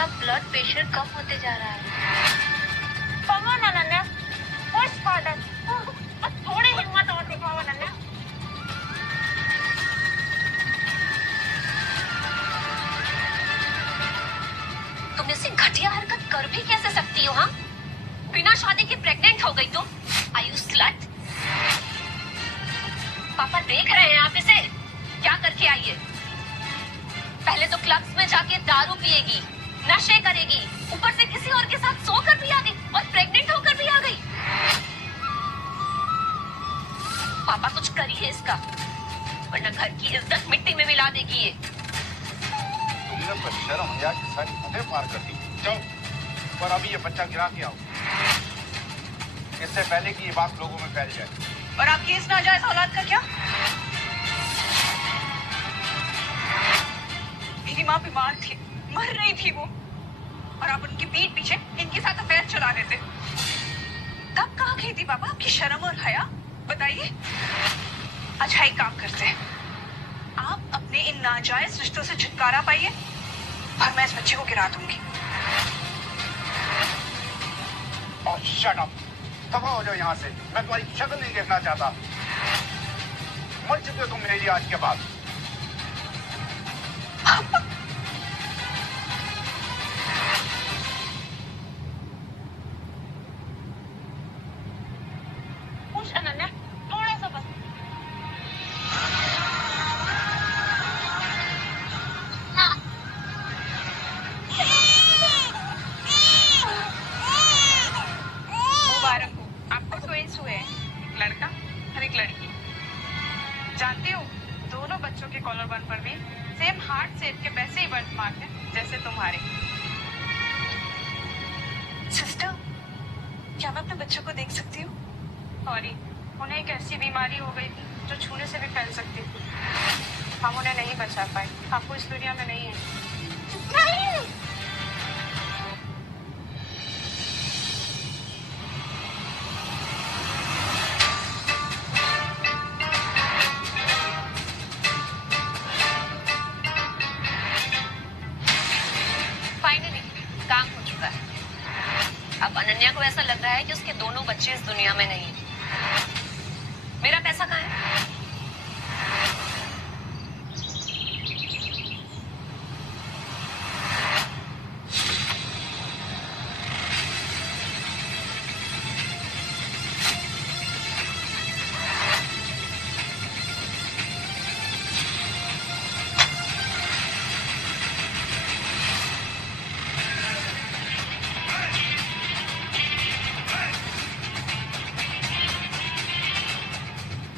उसका blood pressure कम होते जा रहा है। Come on Ananya, push harder, बस थोड़ी हिम्मत और दिखाओ अनन्या। तुम ऐसी घटिया हरकत कर भी कैसे सकती हो? हाँ, बिना शादी के प्रेग्नेंट हो गई तुम। Are you slut? पापा देख रहे हैं आप इसे क्या करके आई है। पहले तो क्लब्स में जाके दारू पिएगी, नशे करेगी, ऊपर से किसी और के साथ सोकर भी आ गई और प्रेग्नेंट होकर भी आ गई। पापा कुछ करिए इसका, वरना घर की इज्जत मिट्टी में मिला देगी ये। तुमने तो शर्म या की सारी हदें पार कर दी। जाओ पर अभी ये बच्चा गिरा के आओ, इससे पहले कि ये बात लोगों में फैल जाए। और आपकी इस नाजायज औलाद का क्या? मेरी माँ बीमार थी, मर रही थी वो, और आप उनकी पीठ पीछे इनके साथ अफेयर चला रहे थे। तब कहाँ गई थी पापा आपकी शर्म और हया? बताइए। अच्छा एक काम करते हैं, आप अपने इन नाजायज रिश्तों से छुटकारा पाइए और मैं इस बच्चे को गिरा दूंगी। और शट अप, दफा हो जाओ यहाँ से। मैं तुम्हारी शक्ल नहीं देखना चाहता। मर चुके हो तुम मेरे लिए आज के बाद। पुश अनन्या, थोड़ा सा बस। मुबारक हो, आपको ट्विंस हुए हैं, एक लड़का और एक लड़की। जानते हो दोनों बच्चों के कॉलर बन पर भी सेम हार्ट शेप के वैसे ही बर्थ मार्क है जैसे तुम्हारे। सिस्टर, क्या मैं अपने बच्चों को देख सकती हूँ? सॉरी, उन्हें एक ऐसी बीमारी हो गई थी जो छूने से भी फैल सकती थी। हम उन्हें नहीं बचा पाए। आपको इस दुनिया में नहीं है। फाइनली काम हो चुका है। अब अनन्या को ऐसा लग रहा है कि उसके दोनों बच्चे इस दुनिया में नहीं हैं। मेरा पैसा कहाँ है?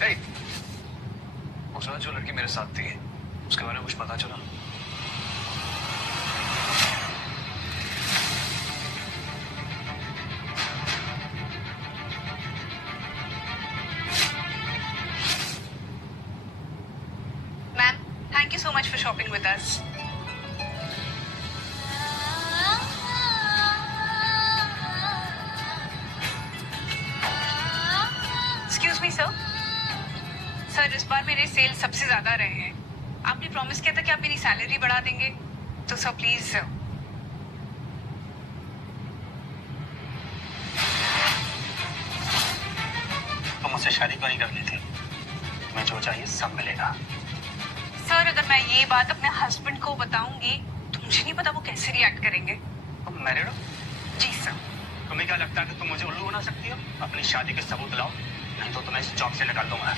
Hey, वो सुना जो लड़की मेरे साथ थी, उसके बारे में कुछ पता चला? Ma'am, thank you so much for shopping with us. Excuse me, sir. Sir इस बार मेरे सेल सबसे ज्यादा रहे हैं। आपने प्रॉमिस किया था कि आप मेरी सैलरी बढ़ा देंगे, तो सर प्लीज तो मुझसे शादी तो नहीं करनी थी, तुम्हें जो चाहिए सब मिलेगा। सर अगर मैं ये बात अपने हस्बैंड को बताऊंगी तो मुझे नहीं पता वो कैसे रिएक्ट करेंगे। तुम मैरिड हो? जी सर। तुम्हें क्या लगता है कि तुम मुझे उल्लू बना सकती हो? अपनी शादी के सबूत लाओ, नहीं तो तुम्हें इस जॉब से निकाल दूंगा।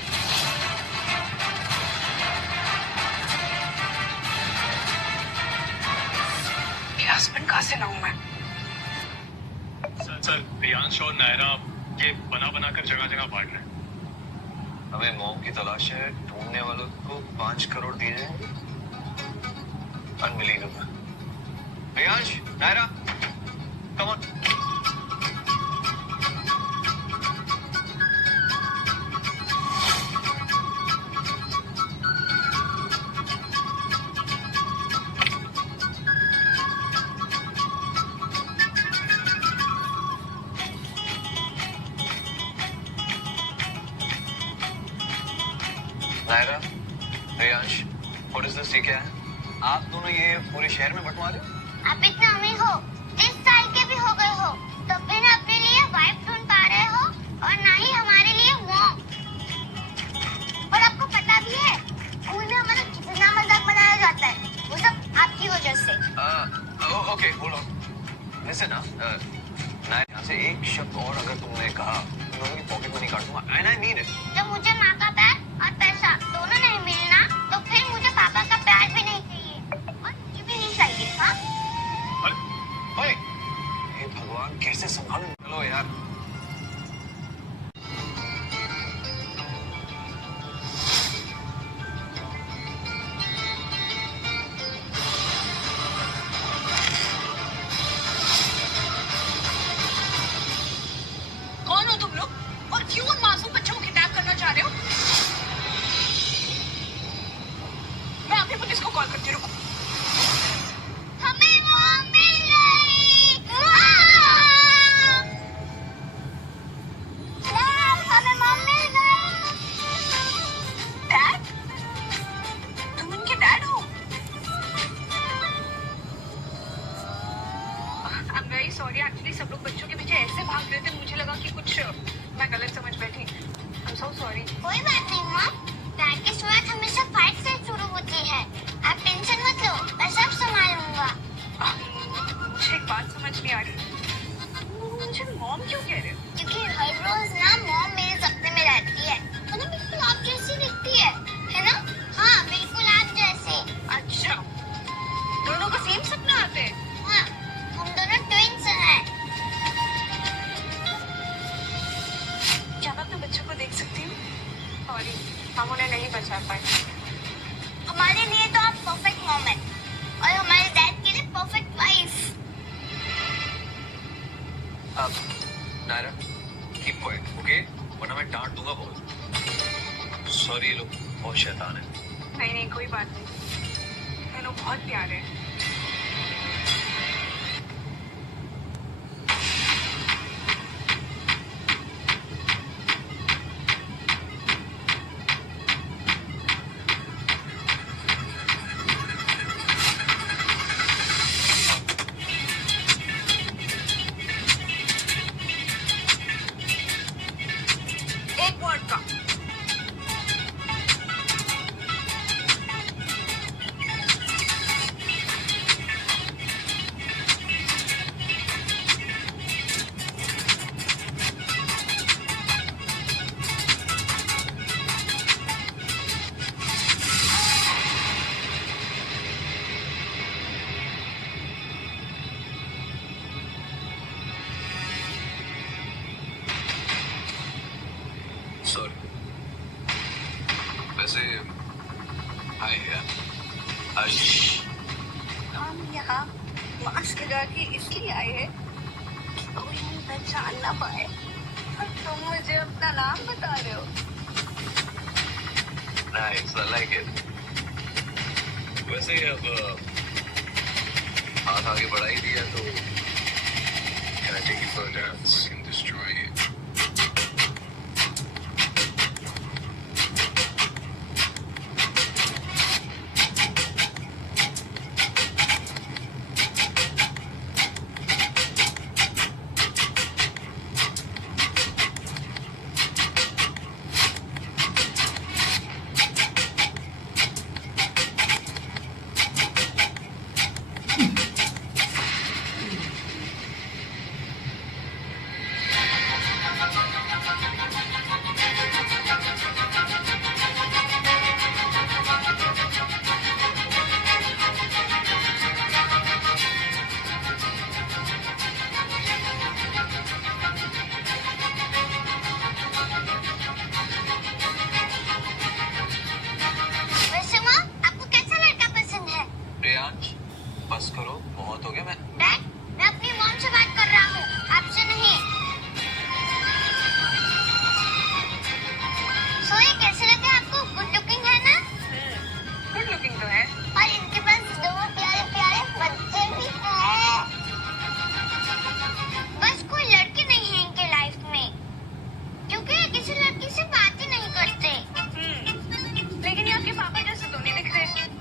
मेरे हस्बैंड कहाँ से लाऊं मैं? सर प्रियांश और नायरा ये बना बना कर जगह जगह बांट रहे हैं। हमें मॉम की तलाश है, ढूंढने वालों को 5 करोड़ दिए जाएंगे। Unbelievable. Priyansh, Naira, come on. Naira, Priyansh, what is this? ये क्या है? आप दोनों ये पूरे शहर में बंटवा रहे हो? आप इतना अमीर हो, 30 साल के भी हो गए हो, तो भी ना अपने लिए वाइफ ढूंढ पा रहे हो और ना ही हमारे लिए मॉम। और आपको पता भी है स्कूल में हमारा कितना मजाक बनाया जाता है, वो सब आपकी वजह से। ओके होल्ड ऑन, लिसन ना, मैं यहाँ से एक शब्द और अगर तुमने कहा तो दोनों की पॉकेट मनी काट दूंगा एंड आई मीन इट। जब मुझे माँ का प्यार और पैसा दोनों नहीं मिलना, तो फिर मुझे पापा का प्यार भी नहीं चाहिए और मुझे भी नहीं चाहिए। हाँ, ओए, हे भगवान कैसे संभालूं? चलो यार। कौन हो तुम लोग और क्यों उन मासूम बच्चों को किडनैप करना चाह रहे हो? मैं अभी पुलिस को कॉल करती हूँ, रुको। हमें मॉम मिल गई। डैड, हमें मॉम मिल गई। डैड? तुम इनके डैड हो? I am very sorry, actually सब लोग बच्चों के पीछे ऐसे भाग रहे थे, मुझे लगा कि कुछ मैं गलत समझ बैठी। I am so sorry. कोई बात नहीं मॉम, प्यार की शुरुआत हमेशा फाइट से शुरू होती है। आप टेंशन मत लो, मैं सब संभालूंगा। मुझे एक बात समझ नहीं आ रही, मुझे मॉम क्यों कह रहे हो? क्योंकि हर रोज ना मॉम मेरे सपने में रहती है ना, बिल्कुल आप जैसी दिखती है ना? हाँ, बिल्कुल आप जैसे। अच्छा, दोनों को सेम सपना आते हैं? हाँ, हम दोनों ट्विंस हैं। क्या मैं अपने बच्चों को देख सकती हूँ? सॉरी, हम उन्हें नहीं बचा पाए। हमारे लिए तो आप परफेक्ट मॉम है और हमारे डैड के लिए परफेक्ट वाइफ। अब नायरा कीप क्वाइट, ओके, वरना मैं डांट दूंगा बहुत। सॉरी, ये लोग बहुत शैतान है। नहीं नहीं, कोई बात नहीं, ये लोग बहुत प्यारे हैं। एक वर्ड का। सॉरी। वैसे हाय यार, आज हम यहाँ मास्क लगा के इसलिए आए हैं कि कोई हमें पहचान ना पाए। और तुम मुझे अपना नाम बता रहे हो? Nice, I like it. वैसे अब हाथ आगे बढ़ा ही दिया तो can I take you for a dance and destroy you?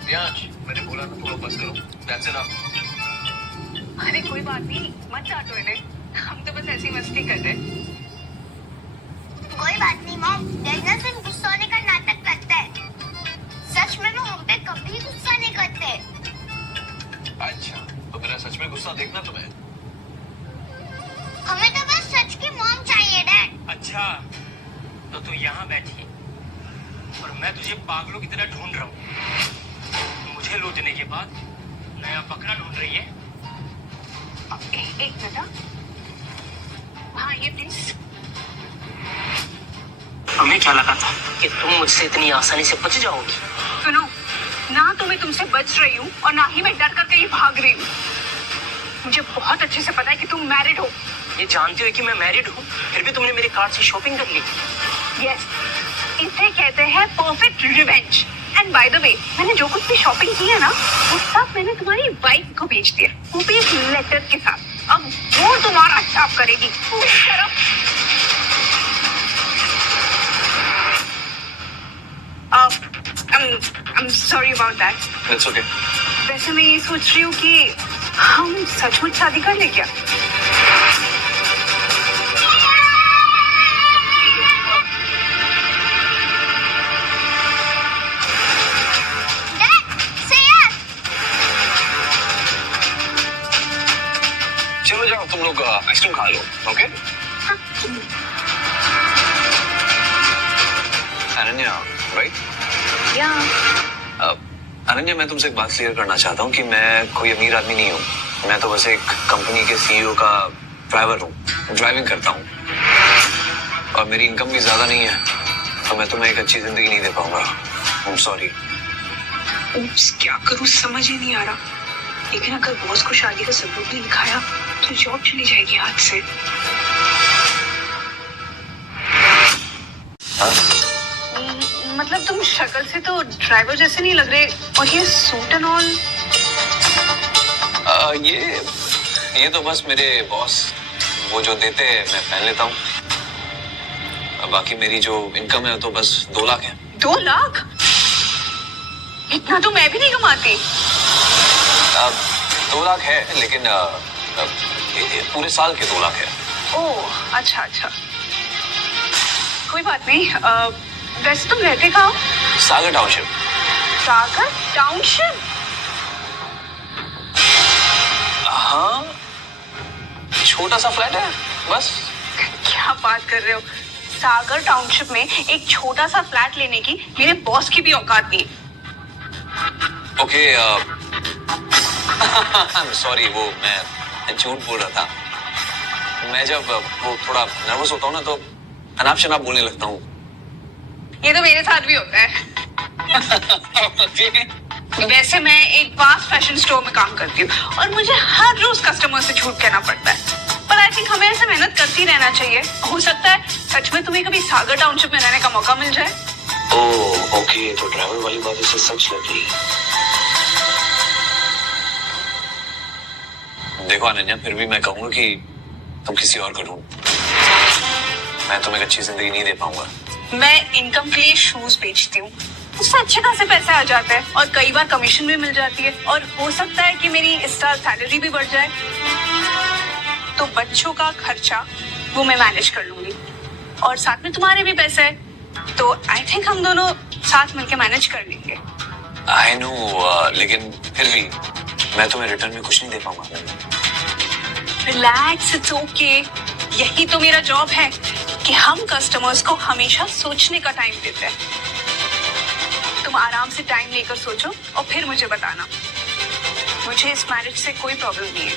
Priyansh, मैंने बोला ना, थोड़ा बस करो। That's enough. कोई बात नहीं, मत डांटो इन्हें, हम तो बस ऐसी मस्ती कर रहे हैं। कोई बात नहीं मॉम, डैड सिर्फ गुस्सा होने का नाटक करता है। सच में वो हम पे कभी गुस्सा नहीं करते। अच्छा, तो मेरा सच में गुस्सा देखना तुम्हें? हमें तो बस सच की मॉम चाहिए डैड। अच्छा, तो तू यहाँ बैठी और मैं तुझे पागलों की तरह ढूंढ रहा हूँ। मुझे लूटने के बाद नया बकरा ढूंढ रही है। एक मिनट। हाँ, ये प्लीज। हमें क्या लगा था कि तुम मुझसे इतनी आसानी से बच जाओगी? सुनो, ना तो मैं तुमसे बच रही हूँ और ना ही मैं डर कर कहीं भाग रही हूँ। मुझे बहुत अच्छे से पता है कि तुम मैरिड हो। ये जानते हो कि मैं मैरिड हूँ, फिर भी तुमने मेरे कार्ड से शॉपिंग कर ली। यस, इसे कहते हैं perfect revenge. And by the way, मैंने जो कुछ भी शॉपिंग की है ना, वो सब मैंने तुम्हारी वाइफ को बेच दिया, वो भी एक लेटर के साथ। अब वो तुम्हारा हिसाब करेगी। I'm sorry about that. It's okay. वैसे मैं ये सोच रही हूँ कि हम सचमुच शादी कर ले क्या? चलो जाओ, तुम लोग आइसक्रीम खा लो, ओके? अनन्या, राइट? या अनन्या, मैं तुमसे एक बात क्लियर करना चाहता हूँ कि मैं कोई अमीर आदमी नहीं हूँ। मैं तो बस एक कंपनी के सीईओ का ड्राइवर हूँ, ड्राइविंग करता हूँ और मेरी इनकम भी ज्यादा नहीं है, तो मैं तुम्हें एक अच्छी जिंदगी नहीं दे पाऊंगा। I am sorry. क्या करूँ समझ ही नहीं आ रहा, लेकिन अगर बॉस को शादी का सबूत नहीं दिखाया तो जॉब चली जाएगी हाथ से। मतलब तुम शक्ल से तो ड्राइवर जैसे नहीं लग रहे, और ये सूट एंड ऑल। ये तो बस मेरे बॉस वो जो देते हैं मैं पहन लेता हूँ। बाकी मेरी जो इनकम है तो बस 2 लाख है। 2 लाख? इतना तो मैं भी नहीं कमाती। 2 लाख है, लेकिन पूरे साल के 2 लाख है। ओह अच्छा अच्छा, कोई बात नहीं। वैसे तुम रहते कहाँ हो? सागर टाउनशिप। सागर टाउनशिप? हाँ, छोटा सा फ्लैट है बस। क्या बात कर रहे हो, सागर टाउनशिप में एक छोटा सा फ्लैट लेने की मेरे बॉस की भी औकात नहीं। ओके, सॉरी, वो मैं झूठ बोल रहा था। मैं जब वो थोड़ा नर्वस होता हूँ ना तो अनाप शनाप बोलने लगता हूँ। ये तो मेरे साथ भी होता है। Okay. वैसे मैं एक फास्ट फैशन स्टोर में काम करती हूँ और मुझे हर रोज कस्टमर से झूठ कहना पड़ता है, पर आई थिंक हमें ऐसे मेहनत करती रहना चाहिए। हो सकता है सच में तुम्हें कभी सागर टाउनशिप में रहने का मौका मिल जाए। ओह ओके, तो ड्राइवर वाली बात इसे सच लग रही है। देखो अनन्या, फिर भी मैं कहूँगा कि तुम किसी और को ढूंढ। मैं तुम्हें एक अच्छी जिंदगी नहीं दे पाऊंगा। मैं इनकम के लिए शूज बेचती हूँ, उससे अच्छे खासे पैसे आ जाते हैं और कई बार कमीशन भी मिल जाती है, और हो सकता है कि मेरी इस साल सैलरी भी बढ़ जाए, तो बच्चों का खर्चा वो मैं मैनेज कर लूंगी और साथ में तुम्हारे भी पैसे हैं, तो आई थिंक हम दोनों साथ मिलके मैनेज कर लेंगे। आई नो, लेकिन फिर भी मैं तुम्हें रिटर्न में कुछ नहीं दे पाऊंगा। Relax, it's okay. यही तो मेरा जॉब है कि हम कस्टमर्स को हमेशा सोचने का टाइम देते हैं। तुम आराम से टाइम लेकर सोचो और फिर मुझे बताना। मुझे इस मैरिज से कोई प्रॉब्लम नहीं है।